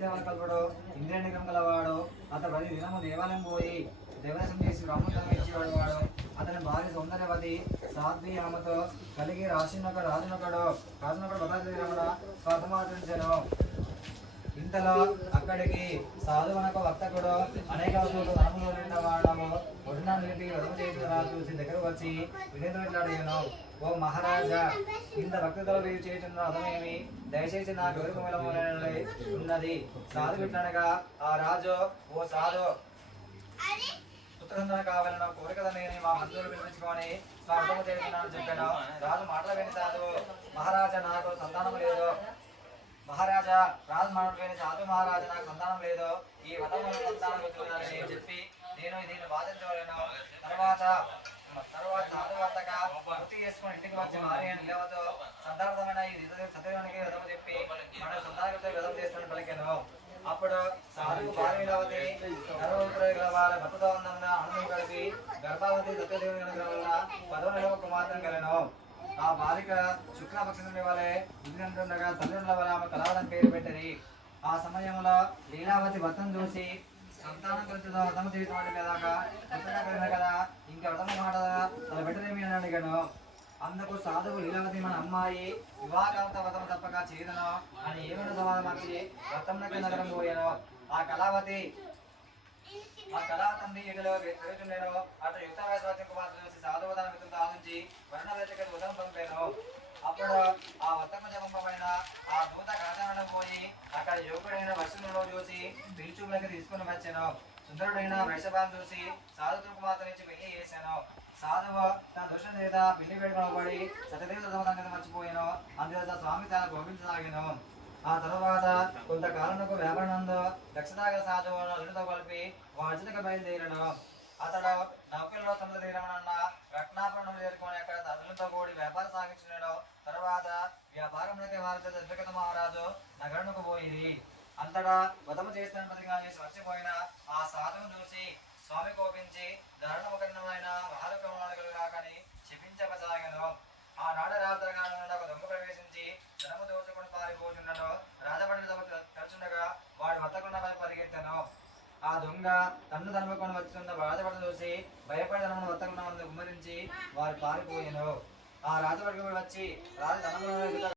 సత్యవల కల్పుడు ఇంద్రియ నిగ్రహం గలవాడు. అతడు ప్రతి దినము దేవాలయం పోయి దేవదర్శనం చేసి బ్రహ్మోత్తరం ఇచ్చేవాడు వాడు. అతని భార్య సౌందర్యవతి సాధ్వి ఆమెతో కలిగి రాజునొకడు భద్రాద్రి రమణ స్వార్థమాచరించెను. ఇంతలో అక్కడికి సాధువనక వర్తకుడు అనేక వస్తువులు ధనములు నిండిన వాడము ఒడినా నిలిపి వదము చేసిన చూసి దగ్గరకు వచ్చి వినేతను. ఓ మహారాజా, ఇంత భక్తితో వీరు చేస్తున్న అర్థమేమి? దయచేసి నా గౌరవములై ఉన్నది. సాధు విట్లనగా ఆ రాజు, ఓ సాధు, పుత్రసంతానం కావాలన్న కోరికత నేను మా బంధువులు పిలిపించుకొని స్వార్థము చేస్తున్నానని చెప్పాను. రాజు మాటలు విని సాధు, మహారాజా నాకు సంతానం లేదు. మహారాజా రాజు మాట్లాడిన సాధు, మహారాజా నాకు సంతానం లేదు. ఈ వదము సంతానం వచ్చిందని చెప్పి నేను దీన్ని బాధించలేను. తర్వాత సాధు వర్తక పూర్తి చేసుకుని ఇంటికి వచ్చి భార్య నిలవతో సందర్భమైన ఈ సత్యానికి విధము చెప్పి మన సంతానంతో విధం చేస్తానని పలికాను. అప్పుడు సాధువు భార్య నిలవతి గర్భోపయోగ వారి భర్తతో ఉన్నందున ఆనందం కలిపి గర్భావతి సత్యదేవుని వల్ల 10వ నెల కుమార్తెను కలిగాను. ఆ బాలిక శుక్లపక్ష నుండి వాళ్ళే ఇంటింటుండగా తల్లిదండ్రుల వల్ల ఆమె కలవడం పేరు పెట్టింది. ఆ సమయంలో లీలావతి భర్తను చూసి సంతానం గురించి వ్రతము చేసినవాడి కదా కొత్తగా కలిగిన కదా ఇంకా వ్రతము మాట అలా పెట్టలేమి అని అడిగాను. అందుకు సాధువు లీలావతి మన అమ్మాయి వివాహకాంత వ్రతం తప్పక చేయదను అని ఏమైనా సమాధానం మార్చి వ్రతంలోకి నగరం పోయాను. ఆ కళావతి ఇంటిలో తిరుగుతుండేను. అటు యుక్త వయసు కుమార్తె చూసి సాధువు తన మిత్రులతో ఆలోచించి వర్ణవేదిక ఉదయం పంపాను. అప్పుడు ఆ వర్తక జపమైన ఆ దూత కాచారణం పోయి అక్కడ యువకుడైన వర్షంలో చూసి పిలుచుకులకి తీసుకుని వచ్చాను. సుందరుడైన వృషభాన్ని చూసి సాధు కుమార్తెనిచ్చి పెళ్లి చేశాను. సాధువు తన దోషం చేత పెళ్లి వేడుకబడి సతదేవ సంగతి మర్చిపోయాను. అందుచేత స్వామి తన గోపించసాగాను. ఆ తరువాత కొంతకాలంలో వ్యాపారానందు దక్షతాగ సాధువు అల్లుడితో కలిపి వార్జితకు బయలుదేరాను. అతడు నౌకల్లో సముద్ర తీరమనన్న రత్నాపురం చేరుకొని అక్కడ తల్లులతో కూడి వ్యాపారం సాగించినాడు. తర్వాత వ్యాపారంలోకి వారితో దశరథ మహారాజు నగరంకు పోయింది. అంతటా వధము చేసిన ప్రతిగా చేసి వచ్చిపోయిన ఆ సాధువును చూసి స్వామి కోపించి దారుణమైన మహాలుకములు కాకని శపించసాగాను. ఆనాడు రాత్రగా ఒక దొంగ ప్రవేశించి ధనము దోచుకుని పారిపోతుండను. రాజబండి తరచుండగా వాడి వద్దకున్నపై పరిగెత్తాను. ఆ దొంగ తన్ను తనుకొని వచ్చుతున్న రాజభటులు చూసి భయపడి ధనమును వద్దకున్న గుమ్మరించి వారు పారిపోయాను. ఆ రాజభటులు వచ్చి రాజు ధనమును